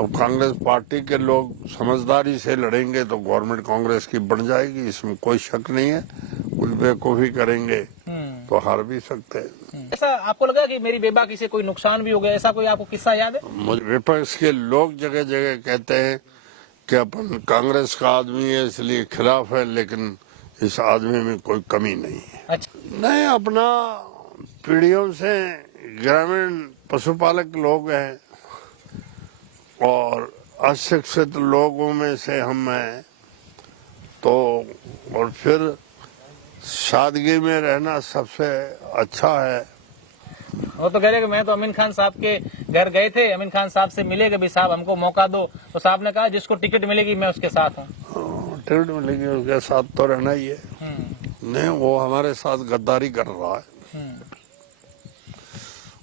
अब कांग्रेस पार्टी के लोग समझदारी से लड़ेंगे तो गवर्नमेंट कांग्रेस की बन जाएगी, इसमें कोई शक नहीं है। कुछ बेवकूफी करेंगे तो हार भी सकते हैं। ऐसा आपको लगा कि मेरी बेबाकी से कोई नुकसान भी हो गया, ऐसा कोई आपको किस्सा याद है? मुझे विपक्ष के लोग जगह जगह कहते हैं कि अपन कांग्रेस का आदमी है इसलिए खिलाफ है, लेकिन इस आदमी में कोई कमी नहीं है। अच्छा, नहीं, अपना पीढ़ियों से ग्रामीण पशुपालक लोग हैं और अशिक्षित लोगों में से हम हैं, तो और फिर सादगी में रहना सबसे अच्छा है। वो तो कह रहे कि मैं तो अमीन खान साहब के घर गए थे, अमीन खान साहब से मिले कि भाई साहब हमको मौका दो, तो साहब ने कहा जिसको टिकट मिलेगी मैं उसके साथ हूँ। टिकट मिलेगी उसके साथ तो रहना ही है। नहीं, वो हमारे साथ गद्दारी कर रहा है,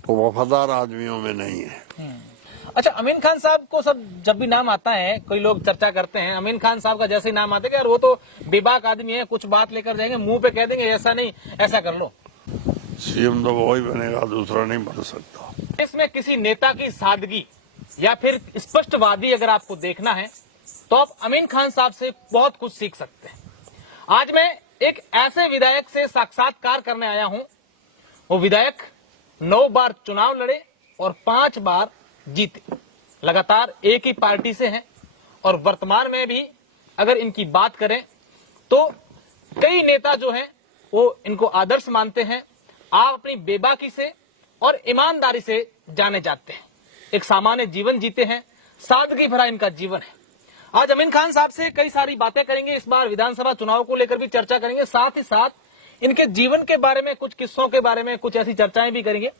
वो वफादार आदमियों में नहीं है। अच्छा, अमीन खान साहब को सब जब भी नाम आता है, कोई लोग चर्चा करते हैं अमीन खान साहब का जैसे ही नाम आता है कि यार वो तो बेबाक आदमी है, कुछ बात लेकर जाएंगे मुंह पे कह देंगे ऐसा नहीं ऐसा कर लो। सीएम तो वही बनेगा, दूसरा नहीं बन सकता। इसमें किसी नेता की सादगी या फिर स्पष्टवादी अगर आपको देखना है तो आप अमीन खान साहब से बहुत कुछ सीख सकते हैं। आज मैं एक ऐसे विधायक से साक्षात्कार करने आया हूं, वो विधायक 9 बार चुनाव लड़े और 5 बार जीते, लगातार एक ही पार्टी से हैं और वर्तमान में भी अगर इनकी बात करें तो कई नेता जो हैं वो इनको आदर्श मानते हैं। आप अपनी बेबाकी से और ईमानदारी से जाने जाते हैं, एक सामान्य जीवन जीते हैं, सादगी भरा इनका जीवन है। आज अमीन खान साहब से कई सारी बातें करेंगे, इस बार विधानसभा चुनाव को लेकर भी चर्चा करेंगे, साथ ही साथ इनके जीवन के बारे में, कुछ किस्सों के बारे में, कुछ ऐसी चर्चाएं भी करेंगे।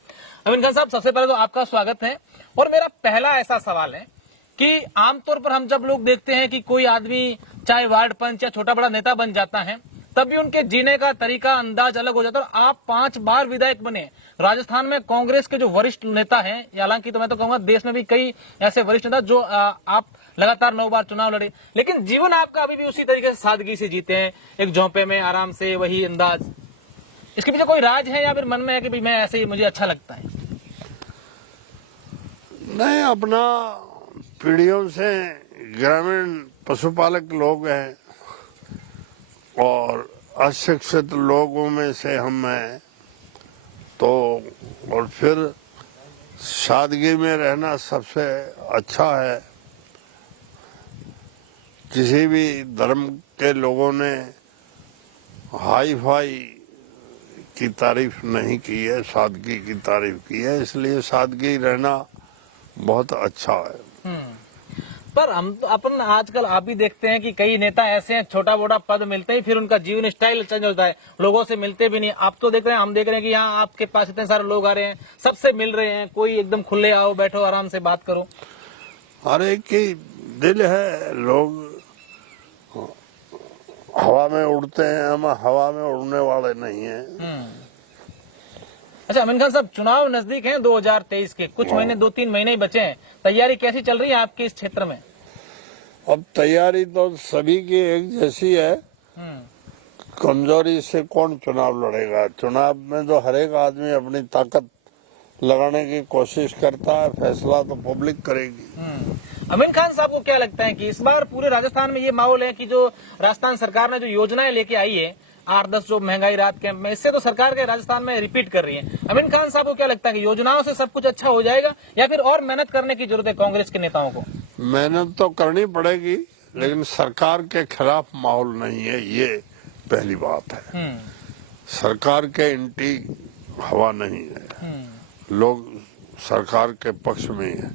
अमीन खान साहब, सबसे पहले तो आपका स्वागत है। और मेरा पहला ऐसा सवाल है कि आमतौर पर हम जब लोग देखते हैं कि कोई आदमी चाहे वार्ड पंच या छोटा बड़ा नेता बन जाता है, तभी उनके जीने का तरीका, अंदाज अलग हो जाता है। और आप 5 बार विधायक बने, राजस्थान में कांग्रेस के जो वरिष्ठ नेता हैं, हालांकि तो मैं तो कहूंगा देश में भी कई ऐसे वरिष्ठ नेता जो आप लगातार 9 बार चुनाव लड़े, लेकिन जीवन आपका अभी भी उसी तरीके से सादगी से जीते हैं, एक झोंपे में आराम से, वही अंदाज। इसके पीछे कोई राज है या फिर मन में है कि भाई मैं ऐसे ही मुझे अच्छा लगता है? नहीं, अपना पीढ़ियों से ग्रामीण पशुपालक लोग हैं और अशिक्षित लोगों में से हम हैं, तो और फिर सादगी में रहना सबसे अच्छा है। किसी भी धर्म के लोगों ने हाई फाई की तारीफ नहीं की है, सादगी की तारीफ की है, इसलिए सादगी रहना बहुत अच्छा है। पर हम अपन आजकल आप भी देखते हैं कि कई नेता ऐसे हैं, छोटा मोटा पद मिलते ही फिर उनका जीवन स्टाइल चेंज होता है, लोगों से मिलते भी नहीं। आप तो देख रहे हैं, हम देख रहे हैं कि यहाँ आपके पास इतने सारे लोग आ रहे हैं, सबसे मिल रहे हैं, कोई एकदम खुले आओ बैठो आराम से बात करो। हर एक की दिल है, लोग हवा में उड़ते हैं, हम हवा में उड़ने वाले नहीं हैं। अच्छा अमीन खान साहब, चुनाव नजदीक हैं 2023 के, कुछ महीने, 2-3 महीने ही बचे हैं, तैयारी कैसी चल रही है आपके इस क्षेत्र में? अब तैयारी तो सभी की एक जैसी है, कमजोरी से कौन चुनाव लड़ेगा। चुनाव में तो हर एक आदमी अपनी ताकत लगाने की कोशिश करता है, फैसला तो पब्लिक करेगी। अमीन खान साहब को क्या लगता है कि इस बार पूरे राजस्थान में ये माहौल है कि जो राजस्थान सरकार ने जो योजनाएं लेके आई है, 8-10 जो महंगाई राहत कैंप में, इससे तो सरकार के राजस्थान में रिपीट कर रही है। अमीन खान साहब को क्या लगता है कि योजनाओं से सब कुछ अच्छा हो जाएगा या फिर और मेहनत करने की जरूरत है कांग्रेस के नेताओं को? मेहनत तो करनी पड़ेगी, लेकिन सरकार के खिलाफ माहौल नहीं है, ये पहली बात है। सरकार के एंटी हवा नहीं है, लोग सरकार के पक्ष में है।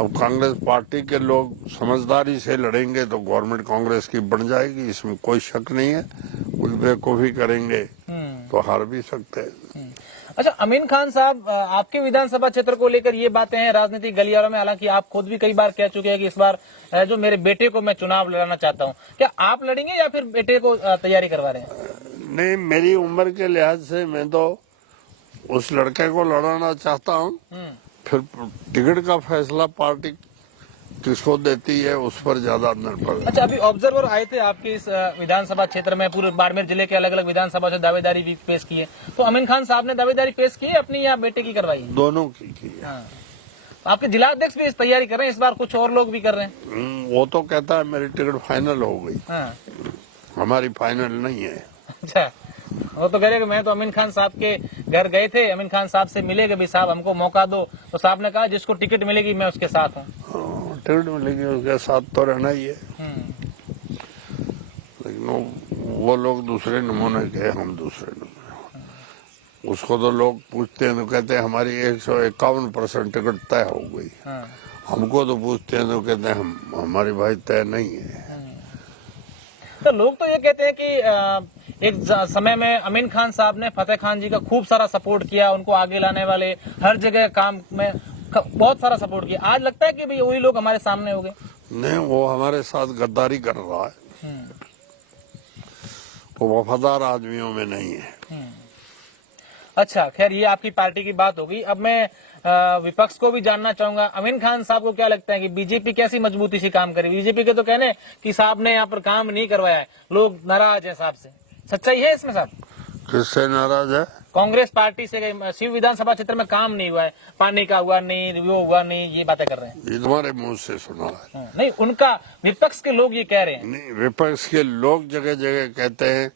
अब कांग्रेस पार्टी के लोग समझदारी से लड़ेंगे तो गवर्नमेंट कांग्रेस की बन जाएगी, इसमें कोई शक नहीं है। कुछ बेवकूफी करेंगे तो हार भी सकते हैं। अच्छा अमीन खान साहब, आपके विधानसभा क्षेत्र को लेकर ये बातें हैं राजनीतिक गलियारों में, हालांकि आप खुद भी कई बार कह चुके हैं कि इस बार जो मेरे बेटे को मैं चुनाव लड़ाना चाहता हूं, क्या आप लड़ेंगे या फिर बेटे को तैयारी करवा रहे हैं? नहीं, मेरी उम्र के लिहाज से मैं तो उस लड़के को लड़ाना चाहता हूँ, फिर टिकट का फैसला पार्टी किसको देती है उस पर ज्यादा निर्भर है। अच्छा, अभी ऑब्जर्वर आए थे आपके इस विधानसभा क्षेत्र में, पूरे बाड़मेर जिले के अलग अलग विधानसभा से दावेदारी भी पेश की है, तो अमीन खान साहब ने दावेदारी पेश की है अपनी या बेटे की करवाई? दोनों की है। हाँ। आपके जिला अध्यक्ष भी इस तैयारी कर रहे हैं इस बार, कुछ और लोग भी कर रहे हैं। वो तो कहता है मेरी टिकट फाइनल हो गई। हाँ। हमारी फाइनल नहीं है। अच्छा, वो तो कह रहे कि मैं तो अमीन खान साहब के घर गए थे, अमीन खान साहब से मिले कि भाई साहब हमको मौका दो, तो साहब ने कहा जिसको टिकट मिलेगी मैं उसके साथ हूँ। टिकट मिलेगी उसके साथ तो रहना ही है, लेकिन वो लोग दूसरे नमूने के, हम दूसरे नमूने। उसको तो लोग पूछते हैं तो कहते हैं हमारी 151% टिकट तय हो गई। हमको तो पूछते हैं तो कहते हैं हमारी भाई तय नहीं है। तो लोग तो ये कहते हैं कि एक समय में अमीन खान साहब ने फतेह खान जी का खूब सारा सपोर्ट किया, उनको आगे लाने वाले हर जगह काम में बहुत सारा सपोर्ट किया। आज लगता है कि भाई वही लोग हमारे सामने हो गए। नहीं, वो हमारे साथ गद्दारी कर रहा है, वो वफादार आदमियों में नहीं है। अच्छा, खैर ये आपकी पार्टी की बात होगी। अब मैं विपक्ष को भी जानना चाहूंगा, अमीन खान साहब को क्या लगता है कि बीजेपी कैसी मजबूती से काम करे? बीजेपी के तो कहने कि साहब ने यहाँ पर काम नहीं करवाया है, लोग नाराज है साहब से, सच्चाई है इसमें साहब? किससे नाराज है? कांग्रेस पार्टी से शिव विधानसभा क्षेत्र में काम नहीं हुआ है, पानी का हुआ नहीं, वो हुआ नहीं, ये बातें कर रहे हैं। ये तुम्हारे मुंह से सुना है? नहीं, उनका विपक्ष के लोग ये कह रहे हैं। नहीं, विपक्ष के लोग जगह जगह कहते हैं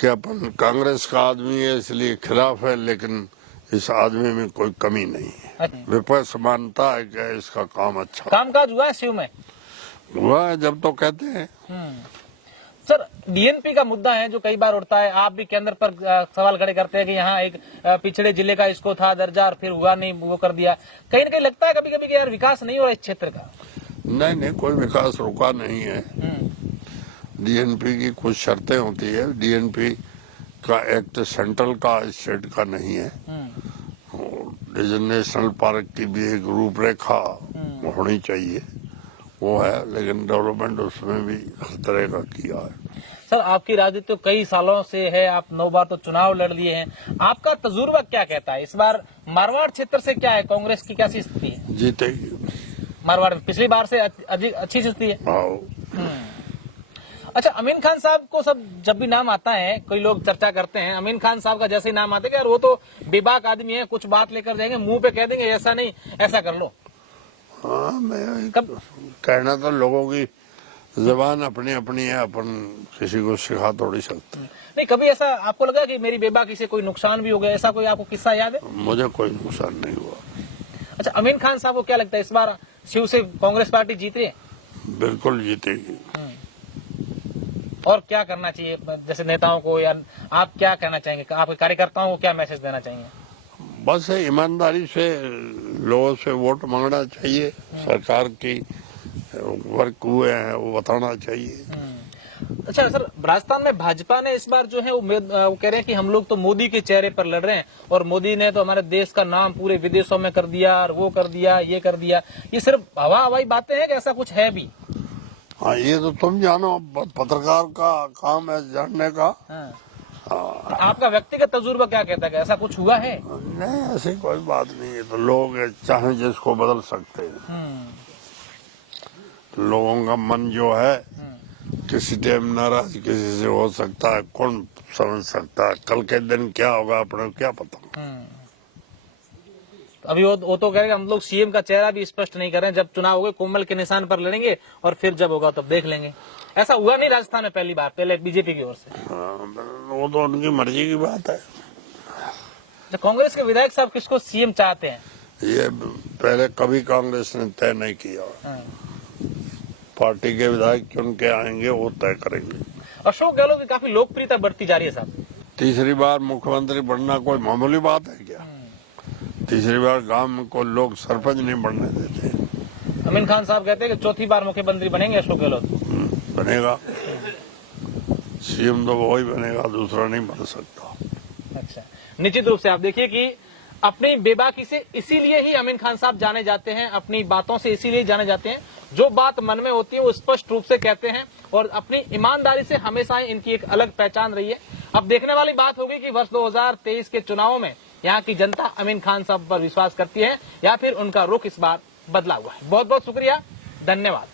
कि अपन कांग्रेस का आदमी है इसलिए खिलाफ है, लेकिन इस आदमी में कोई कमी नहीं है। विपक्ष मानता है कि इसका काम अच्छा, कामकाज हुआ है शिव में, हुआ है जब तो कहते हैं। सर, डीएनपी का मुद्दा है जो कई बार उठता है, आप भी केंद्र पर सवाल खड़े करते हैं कि यहाँ एक पिछड़े जिले का इसको था दर्जा और फिर हुआ नहीं, वो कर दिया। कहीं ना कहीं लगता है कभी कभी कि यार विकास नहीं हो रहा इस क्षेत्र का। नहीं, कोई विकास रुका नहीं है। डीएनपी की कुछ शर्तें होती है, डीएनपी का एक्ट सेंट्रल का, स्टेट का नहीं है। नेशनल पार्क की भी एक रूपरेखा होनी चाहिए, वो है, लेकिन डेवलपमेंट उसमें भी हर तरह का किया है। सर, आपकी राजनीति तो कई सालों से है, आप 9 बार तो चुनाव लड़ लिए हैं, आपका तजुर्बा क्या कहता है? इस बार मारवाड़ क्षेत्र से क्या है, कांग्रेस की कैसी स्थिति है? जीतेगी मारवाड़ में पिछली बार से अच्छी स्थिति है। हाँ। अच्छा, अमीन खान साहब को सब जब भी नाम आता है, कई लोग चर्चा करते हैं, अमीन खान साहब का जैसे ही नाम आता है यार वो तो बेबाक आदमी है, कुछ बात लेकर जाएंगे, मुंह पे कह देंगे ऐसा नहीं ऐसा कर लो। हाँ, मैं कहना तो लोगों की जबान अपनी अपनी है, अपन किसी को सिखा थोड़ी सकते हैं। नहीं, कभी ऐसा आपको लगा कि मेरी बेबाकी से कोई नुकसान भी हो गया, ऐसा कोई आपको किस्सा याद है? मुझे कोई नुकसान नहीं हुआ। अच्छा, अमीन खान साहब को क्या लगता है इस बार शिव से कांग्रेस पार्टी जीत रही है? बिल्कुल जीतेगी। और क्या करना चाहिए जैसे नेताओं को, या आप क्या कहना चाहेंगे, आपके कार्यकर्ताओं को क्या मैसेज देना चाहिए? बस ईमानदारी से लोगों से वोट मांगना चाहिए, सरकार की वर्क हुए हैं वो बताना चाहिए। अच्छा सर, राजस्थान में भाजपा ने इस बार जो है वो कह रहे हैं कि हम लोग तो मोदी के चेहरे पर लड़ रहे हैं और मोदी ने तो हमारे देश का नाम पूरे विदेशों में कर दिया और वो कर दिया, ये कर दिया। ये सिर्फ हवाई बातें हैं कि ऐसा कुछ है भी? हाँ, ये तो तुम जानो, पत्रकार का काम है जानने का। हाँ। आपका व्यक्तिगत तजुर्बा क्या कहता है कि ऐसा कुछ हुआ है? नहीं, ऐसी कोई बात नहीं है। तो लोग चाहे जिसको बदल सकते हैं। तो लोगों का मन जो है किसी टाइम नाराज किसी से हो सकता है, कौन समझ सकता है कल के दिन क्या होगा, अपने क्या पता। अभी वो तो कह रहे हम लोग सीएम का चेहरा भी स्पष्ट नहीं कर रहे हैं, जब चुनाव होगा कोमल के निशान पर लड़ेंगे और फिर जब होगा तब देख लेंगे। ऐसा हुआ नहीं राजस्थान में पहली बार, पहले बीजेपी की ओर से। वो तो उनकी मर्जी की बात है। तो कांग्रेस के विधायक साहब किसको सीएम चाहते हैं? ये पहले कभी कांग्रेस ने तय नहीं किया। पार्टी के विधायक चुन के आएंगे, वो तय करेंगे। अशोक गहलोत की काफी लोकप्रियता बढ़ती जा रही है साहब। तीसरी बार मुख्यमंत्री बनना कोई मामूली बात है क्या? तीसरी बार गांव में कोई लोग सरपंच नहीं बनने देते। अमीन खान साहब कहते हैं कि चौथी बार मुख्यमंत्री बनेंगे अशोक गहलोत। बनेगा, सीएम तो वही बनेगा, दूसरा नहीं बन सकता। अच्छा, निश्चित रूप से आप देखिए कि अपनी बेबाकी से इसीलिए ही अमीन खान साहब जाने जाते हैं, अपनी बातों से इसीलिए जाने जाते हैं, जो बात मन में होती है वो स्पष्ट रूप से कहते हैं और अपनी ईमानदारी से हमेशा इनकी एक अलग पहचान रही है। अब देखने वाली बात होगी कि वर्ष 2023 के चुनावों में यहाँ की जनता अमीन खान साहब पर विश्वास करती है या फिर उनका रुख इस बार बदला हुआ है। बहुत बहुत शुक्रिया, धन्यवाद।